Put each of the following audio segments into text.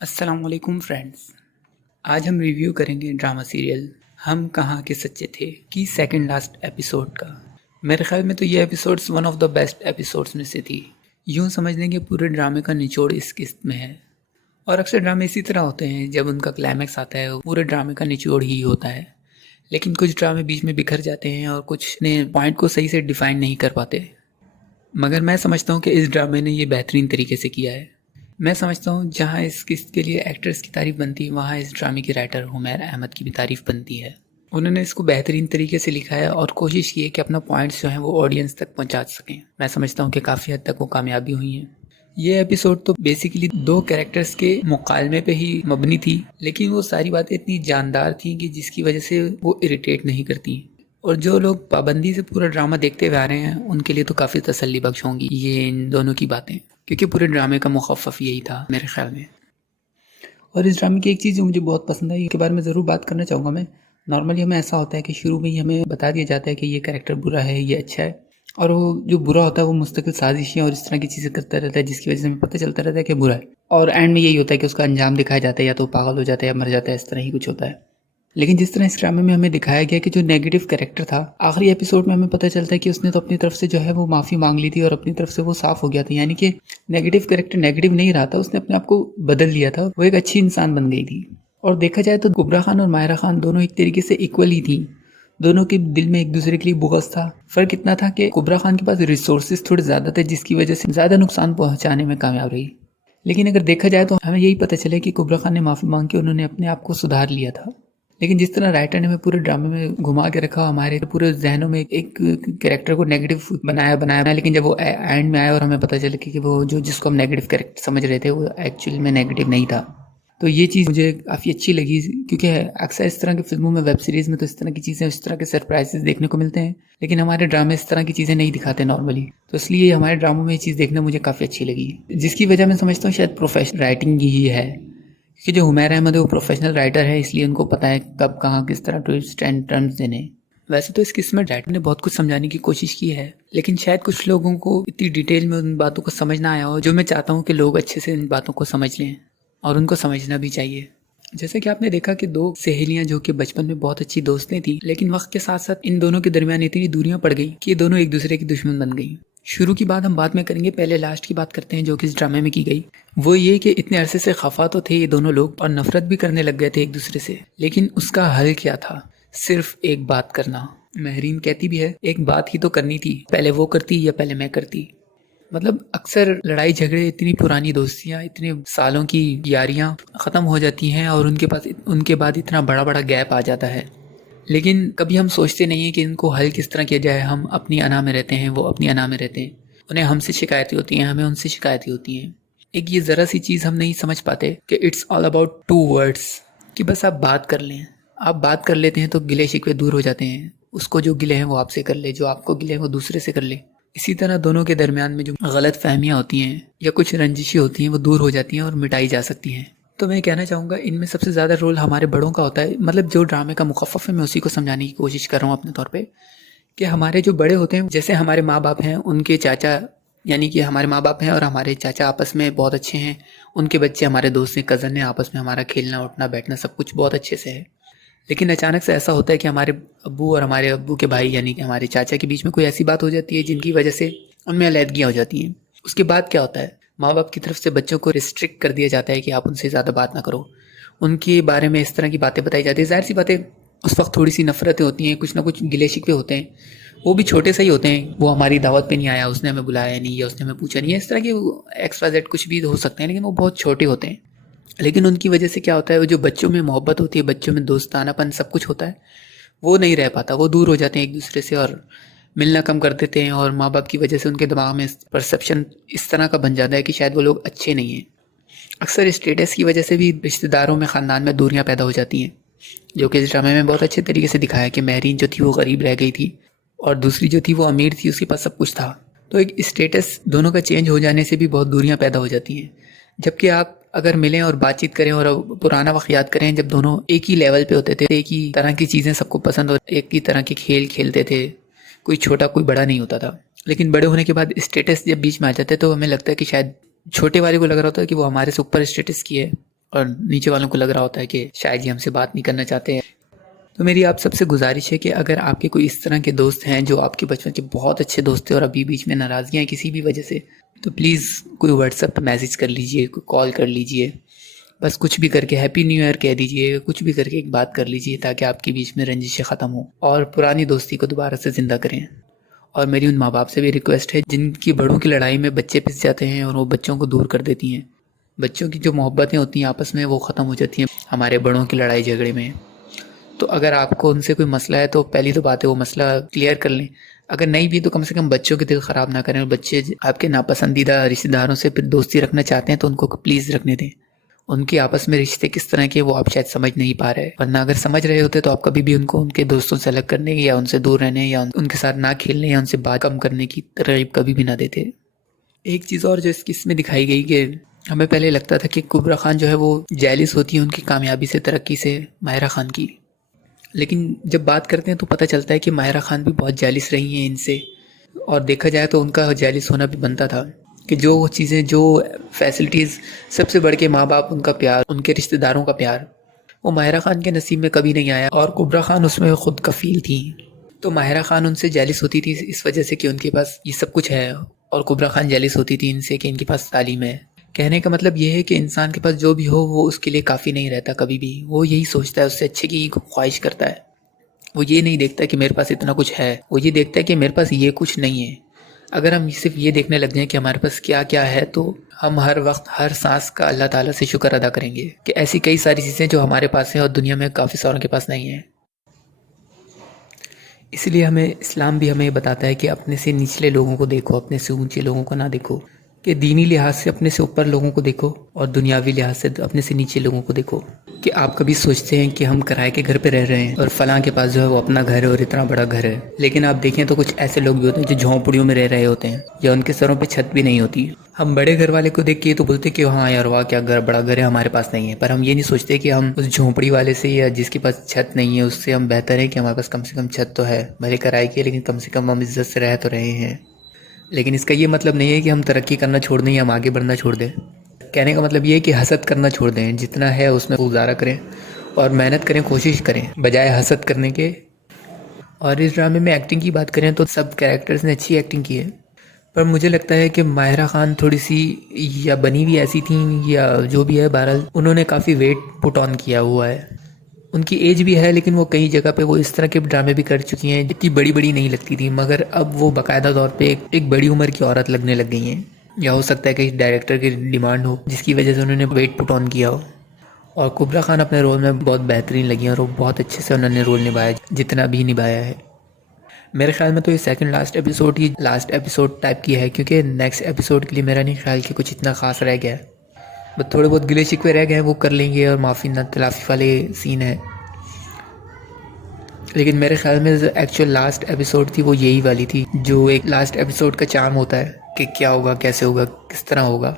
अस्सलाम वालेकुम फ्रेंड्स। आज हम रिव्यू करेंगे ड्रामा सीरियल हम कहाँ के सच्चे थे की सेकंड लास्ट एपिसोड का। मेरे ख्याल में तो ये episodes one of the best episodes में से थी। यूँ समझ लें कि पूरे ड्रामे का निचोड़ इस किस्त में है। और अक्सर ड्रामे इसी तरह होते हैं, जब उनका क्लाइमैक्स आता है वो पूरे ड्रामे का निचोड़ ही होता है। लेकिन कुछ ड्रामे बीच में बिखर जाते हैं और कुछ ने पॉइंट को सही से डिफाइन नहीं कर पाते। मगर मैं समझता हूँ कि इस ड्रामे ने ये बेहतरीन तरीके से किया है। मैं समझता हूँ जहाँ इस किस्त के लिए एक्टर्स की तारीफ बनती है, वहाँ इस ड्रामे के राइटर हुमैर अहमद की भी तारीफ बनती है। उन्होंने इसको बेहतरीन तरीके से लिखा है और कोशिश की है कि अपना पॉइंट्स जो हैं वो ऑडियंस तक पहुँचा सकें। मैं समझता हूँ कि काफ़ी हद तक वो कामयाबी हुई हैं। ये एपिसोड तो बेसिकली दो कैरेक्टर्स के मुकालमे पे ही मबनी थी, लेकिन वो सारी बातें इतनी जानदार थी कि जिसकी वजह से वो इरिटेट नहीं करती। और जो लोग पाबंदी से पूरा ड्रामा देखते हुए आ रहे हैं उनके लिए तो काफ़ी तसल्ली बख्श होंगी ये इन दोनों की बातें, क्योंकि पूरे ड्रामे का मुखफ़फ़ यही था मेरे ख्याल में। और इस ड्रामे की एक चीज़ जो मुझे बहुत पसंद आई, के बारे में ज़रूर बात करना चाहूँगा मैं। नॉर्मली हमें ऐसा होता है कि शुरू में ही हमें बता दिया जाता है कि ये कैरेक्टर बुरा है, ये अच्छा है, और वो जो बुरा होता है वो मुस्तकिल साजिशें और इस तरह की चीज़ें करता रहता है, जिसकी वजह से हमें पता चलता रहता है कि बुरा है। और एंड में यही होता है कि उसका अंजाम दिखाया जाता है, या तो पागल हो जाता है या मर जाता है, इस तरह ही कुछ होता है। लेकिन जिस तरह इस ड्रामे में हमें दिखाया गया कि जो नेगेटिव कैरेक्टर था, आखिरी एपिसोड में हमें पता चलता है कि उसने तो अपनी तरफ से जो है वो माफ़ी मांग ली थी और अपनी तरफ से वो साफ़ हो गया था। यानी कि नेगेटिव कैरेक्टर नेगेटिव नहीं रहा था, उसने अपने आप को बदल लिया था, वो एक अच्छी इंसान बन गई थी। और देखा जाए तो कुबरा खान और मायरा खान दोनों एक तरीके से इक्वल ही थी। दोनों के दिल में एक दूसरे के लिए बुग़्ज़ था। फ़र्क इतना था कि कुबरा खान के पास रिसोर्सेज थोड़े ज़्यादा थे, जिसकी वजह से ज़्यादा नुकसान पहुँचाने में कामयाब रही। लेकिन अगर देखा जाए तो हमें यही पता चले कि कुबरा खान ने माफ़ी मांग के उन्होंने अपने आप को सुधार लिया था। लेकिन जिस तरह राइटर ने हमें पूरे ड्रामे में घुमा के रखा, हमारे पूरे जहनों में एक कैरेक्टर को नेगेटिव बनाया, लेकिन जब वो एंड में आया और हमें पता चला कि वो जो जिसको हम नेगेटिव कैरेक्टर समझ रहे थे वो एक्चुअली में नेगेटिव नहीं था, तो ये चीज़ मुझे काफ़ी अच्छी लगी। क्योंकि अक्सर इस तरह की फिल्मों में, वेब सीरीज़ में तो इस तरह की चीज़ें, इस तरह के सरप्राइजेस देखने को मिलते हैं, लेकिन हमारे ड्रामे इस तरह की चीज़ें नहीं दिखाते नॉर्मली। तो इसलिए हमारे ड्रामों में ये चीज़ देखना मुझे काफ़ी अच्छी लगी, जिसकी वजह मैं समझता हूँ शायद प्रोफेशनल राइटिंग ही है। कि जो हुमैर अहमद है वो प्रोफेशनल राइटर है, इसलिए उनको पता है कब कहाँ किस तरह ट्विस्ट एंड टर्न्स देने। वैसे तो इस किस्म में राइटर ने बहुत कुछ समझाने की कोशिश की है, लेकिन शायद कुछ लोगों को इतनी डिटेल में उन बातों को समझ ना आया हो, जो मैं चाहता हूँ कि लोग अच्छे से इन बातों को समझ लें, और उनको समझना भी चाहिए। जैसे कि आपने देखा कि दो सहेलियां जो कि बचपन में बहुत अच्छी दोस्तें थी, लेकिन वक्त के साथ साथ इन दोनों के दरमियान इतनी दूरियां पड़ गई कि ये दोनों एक दूसरे की दुश्मन बन गई। शुरू की बात हम बाद में करेंगे, पहले लास्ट की बात करते हैं जो कि इस ड्रामे में की गई। वो ये कि इतने अरसे से खफा तो थे ये दोनों लोग और नफरत भी करने लग गए थे एक दूसरे से, लेकिन उसका हल क्या था? सिर्फ एक बात करना। महरीन कहती भी है, एक बात ही तो करनी थी, पहले वो करती या पहले मैं करती। मतलब अक्सर लड़ाई झगड़े, इतनी पुरानी दोस्तियाँ, इतने सालों की यारियाँ ख़त्म हो जाती हैं और उनके बाद इतना बड़ा बड़ा गैप आ जाता है। लेकिन कभी हम सोचते नहीं हैं कि इनको हल किस तरह किया जाए। हम अपनी अना में रहते हैं, वो अपनी अना में रहते हैं। उन्हें हमसे शिकायतें होती हैं, हमें उनसे शिकायतें होती हैं। एक ये ज़रा सी चीज़ हम नहीं समझ पाते कि इट्स ऑल अबाउट 2 वर्ड्स, कि बस आप बात कर लें। आप बात कर लेते हैं तो गिले शिकवे दूर हो जाते हैं। उसको जो गिले हैं वो आपसे कर ले, जो आपको गिले हैं वो दूसरे से कर ले। इसी तरह दोनों के दरमियान में जो गलत फहमियाँ होती हैं या कुछ रंजिशें होती हैं वो दूर हो जाती हैं और मिटाई जा सकती हैं। तो मैं कहना चाहूँगा इनमें सबसे ज़्यादा रोल हमारे बड़ों का होता है। मतलब जो ड्रामे का मुखफ़्फ़ है मैं उसी को समझाने की कोशिश कर रहा हूँ अपने तौर पे, कि हमारे जो बड़े होते हैं, जैसे हमारे माँ बाप हैं, उनके चाचा, यानी कि हमारे माँ बाप हैं और हमारे चाचा आपस में बहुत अच्छे हैं। उनके बच्चे हमारे दोस्त हैं, कज़न हैं, आपस में हमारा खेलना उठना बैठना सब कुछ बहुत अच्छे से है। लेकिन अचानक से ऐसा होता है कि हमारे अब्बू और हमारे अब्बू के भाई यानी कि हमारे चाचा के बीच में कोई ऐसी बात हो जाती है जिनकी वजह से उनमें अलहदगियाँ हो जाती हैं। उसके बाद क्या होता है, माँ बाप की तरफ से बच्चों को रिस्ट्रिक्ट कर दिया जाता है कि आप उनसे ज़्यादा बात ना करो। उनके बारे में इस तरह की बातें बताई जाती है। ज़ाहिर सी बातें, उस वक्त थोड़ी सी नफरतें होती हैं, कुछ ना कुछ गिले शिकवे होते हैं। वो भी छोटे से ही होते हैं। वो हमारी दावत पे नहीं आया, उसने हमें बुलाया नहीं, या उसने हमें पूछा नहीं है, इस तरह के एक्स वाई जेड कुछ भी हो सकते हैं, लेकिन वो बहुत छोटे होते हैं। लेकिन उनकी वजह से क्या होता है, वो जो बच्चों में मोहब्बत होती है, बच्चों में दोस्तानापन सब कुछ होता है, वो नहीं रह पाता। वो दूर हो जाते हैं एक दूसरे से और मिलना कम कर देते हैं। और माँ बाप की वजह से उनके दिमाग में परसेप्शन इस तरह का बन जाता है कि शायद वो लोग अच्छे नहीं हैं। अक्सर स्टेटस की वजह से भी रिश्तेदारों में, ख़ानदान में दूरियां पैदा हो जाती हैं, जो कि इस ड्रामे में बहुत अच्छे तरीके से दिखाया कि महरीन जो थी वो गरीब रह गई थी और दूसरी जो थी वो अमीर थी, उसके पास सब कुछ था। तो एक स्टेटस दोनों का चेंज हो जाने से भी बहुत दूरियां पैदा हो जाती हैं। जबकि आप अगर मिलें और बातचीत करें और पुराना वक्त याद करें, जब दोनों एक ही लेवल पे होते थे, एक ही तरह की चीज़ें सबको पसंद और एक ही तरह के खेल खेलते थे, कोई छोटा कोई बड़ा नहीं होता था। लेकिन बड़े होने के बाद स्टेटस जब बीच में आ जाते तो हमें लगता है कि शायद छोटे वाले को लग रहा होता है कि वो हमारे से ऊपर स्टेटस की है और नीचे वालों को लग रहा होता है कि शायद ये हमसे बात नहीं करना चाहते हैं। तो मेरी आप सबसे गुजारिश है कि अगर आपके कोई इस तरह के दोस्त हैं जो आपके बचपन के बहुत अच्छे दोस्त थे और अभी बीच में नाराज़गियाँ हैं किसी भी वजह से, तो प्लीज़ कोई व्हाट्सएप पर मैसेज कर लीजिए, कोई कॉल कर लीजिए, बस कुछ भी करके हैप्पी न्यू ईयर कह दीजिए, कुछ भी करके एक बात कर लीजिए ताकि आपके बीच में रंजिशें ख़त्म हो और पुरानी दोस्ती को दोबारा से ज़िंदा करें। और मेरी उन माँ बाप से भी रिक्वेस्ट है जिनकी बड़ों की लड़ाई में बच्चे पिस जाते हैं और वो बच्चों को दूर कर देती हैं। बच्चों की जो मोहब्बतें होती हैं आपस में वो ख़त्म हो जाती हैं हमारे बड़ों की लड़ाई झगड़े में। तो अगर आपको उनसे कोई मसला है तो पहली तो बात है वो मसला क्लियर कर लें, अगर नहीं भी तो कम से कम बच्चों के दिल ख़राब ना करें। और बच्चे आपके नापसंदीदा रिश्तेदारों से फिर दोस्ती रखना चाहते हैं तो उनको प्लीज़ रखने दें। उनके आपस में रिश्ते किस तरह के वो आप शायद समझ नहीं पा रहे, वरना अगर समझ रहे होते तो आप कभी भी उनको उनके दोस्तों से अलग करने या उनसे दूर रहने या उनके साथ ना खेलने या उनसे बात कम करने की तरकीब कभी भी ना देते। एक चीज़ और जो इसमें दिखाई गई कि हमें पहले लगता था कि कुबरा खान जो है वो जेलिस होती है उनकी कामयाबी से, तरक्की से माहिरा खान की, लेकिन जब बात करते हैं तो पता चलता है कि माहिरा खान भी बहुत जेलिस रही हैं इनसे। और देखा जाए तो उनका जेलिस होना भी बनता था कि जो चीज़ें, जो फैसिलिटीज़ सबसे बढ़ के माँ बाप, उनका प्यार, उनके रिश्तेदारों का प्यार, वो माहिरा खान के नसीब में कभी नहीं आया और कुबरा खान उसमें ख़ुद कफ़ील थी। तो माहिरा खान उनसे जेलिस होती थी इस वजह से कि उनके पास ये सब कुछ है, और कुबरा खान जेलिस होती थी इनसे कि इनके पास तालीम है। कहने का मतलब ये है कि इंसान के पास जो भी हो वो उसके लिए काफ़ी नहीं रहता कभी भी। वो यही सोचता है, उससे अच्छे की ख्वाहिश करता है। वो ये नहीं देखता कि मेरे पास इतना कुछ है, वो ये देखता है कि मेरे पास ये कुछ नहीं है। अगर हम सिर्फ ये देखने लग जाएं कि हमारे पास क्या क्या है तो हम हर वक्त हर सांस का अल्लाह ताला से शुक्र अदा करेंगे कि ऐसी कई सारी चीज़ें जो हमारे पास हैं और दुनिया में काफ़ी सारों के पास नहीं है। इसलिए हमें इस्लाम भी हमें बताता है कि अपने से निचले लोगों को देखो, अपने से ऊंचे लोगों को ना देखो, कि दीनी लिहाज से अपने से ऊपर लोगों को देखो और दुनियावी लिहाज से अपने से नीचे लोगों को देखो। कि आप कभी सोचते हैं कि हम किराए के घर पे रह रहे हैं और फलां के पास जो है वो अपना घर है और इतना बड़ा घर है, लेकिन आप देखें तो कुछ ऐसे लोग भी होते हैं जो झोंपड़ियों में रह रहे होते हैं या उनके सरों पे छत भी नहीं होती। हम बड़े घर वाले को देख के तो बोलते कि हाँ यार वाह क्या घर, बड़ा घर है, हमारे पास नहीं है। पर हम ये नहीं सोचते कि हम उस झोंपड़ी वाले से या जिसके पास छत नहीं है उससे हम बेहतर है कि हमारे पास कम से कम छत तो है, भले किराए की, लेकिन कम से कम हम इज्जत से रह तो रहे हैं। लेकिन इसका ये मतलब नहीं है कि हम तरक्की करना छोड़ दें या हम आगे बढ़ना छोड़ दें। कहने का मतलब ये है कि हसद करना छोड़ दें, जितना है उसमें गुजारा करें और मेहनत करें, कोशिश करें बजाय हसद करने के। और इस ड्रामे में एक्टिंग की बात करें तो सब कैरेक्टर्स ने अच्छी एक्टिंग की है, पर मुझे लगता है कि माहिरा खान थोड़ी सी या बनी भी ऐसी थी या जो भी है, बहरहाल उन्होंने काफ़ी वेट पुट ऑन किया हुआ है। उनकी एज भी है लेकिन वो कई जगह पे वो इस तरह के ड्रामे भी कर चुकी हैं जितनी बड़ी बड़ी नहीं लगती थी, मगर अब वो बाकायदा तौर पे एक बड़ी उम्र की औरत लगने लग गई हैं। या हो सकता है कि डायरेक्टर की डिमांड हो जिसकी वजह से उन्होंने वेट पुट ऑन किया हो। और कुबरा खान अपने रोल में बहुत बेहतरीन लगी और वो बहुत अच्छे से उन्होंने रोल निभाया जितना भी निभाया है। मेरे ख्याल में तो ये सेकंड लास्ट एपिसोड ही लास्ट एपिसोड टाइप की है, क्योंकि नेक्स्ट एपिसोड के लिए मेरा नहीं ख्याल कि कुछ इतना खास रह गया है। बस थोड़े बहुत गिले शिकवे रह गए हैं, वो कर लेंगे और माफ़ी न तलाफ़ी वाले सीन है। लेकिन मेरे ख्याल में जो एक्चुअल लास्ट एपिसोड थी वो यही वाली थी, जो एक लास्ट एपिसोड का चार्म होता है कि क्या होगा, कैसे होगा, किस तरह होगा,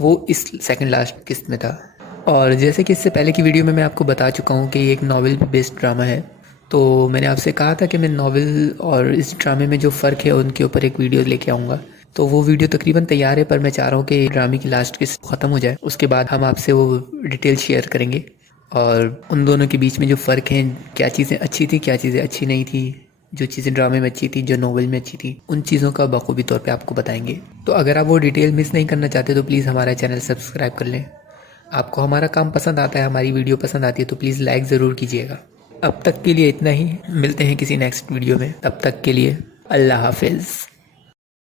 वो इस सेकंड लास्ट किस्त में था। और जैसे कि इससे पहले की वीडियो में मैं आपको बता चुका हूँ कि ये एक नावल पे बेस्ड ड्रामा है, तो मैंने आपसे कहा था कि मैं नावल और इस ड्रामे में जो फ़र्क है उनके ऊपर एक वीडियो लेके आऊँगा। तो वो वीडियो तकरीबन तैयार है, पर मैं चाह रहा हूँ कि ड्रामे की लास्ट किस्त ख़त्म हो जाए, उसके बाद हम आपसे वो डिटेल शेयर करेंगे और उन दोनों के बीच में जो फ़र्क हैं, क्या चीज़ें अच्छी थी, क्या चीज़ें अच्छी नहीं थी, जो चीज़ें ड्रामे में अच्छी थी, जो नोवेल में अच्छी थी, उन चीज़ों का बखूबी तौर पे आपको बताएंगे। तो अगर आप वो डिटेल मिस नहीं करना चाहते तो प्लीज़ हमारा चैनल सब्सक्राइब कर लें। आपको हमारा काम पसंद आता है, हमारी वीडियो पसंद आती है तो प्लीज़ लाइक ज़रूर कीजिएगा। अब तक के लिए इतना ही, मिलते हैं किसी नेक्स्ट वीडियो में, तब तक के लिए अल्लाह हाफिज़।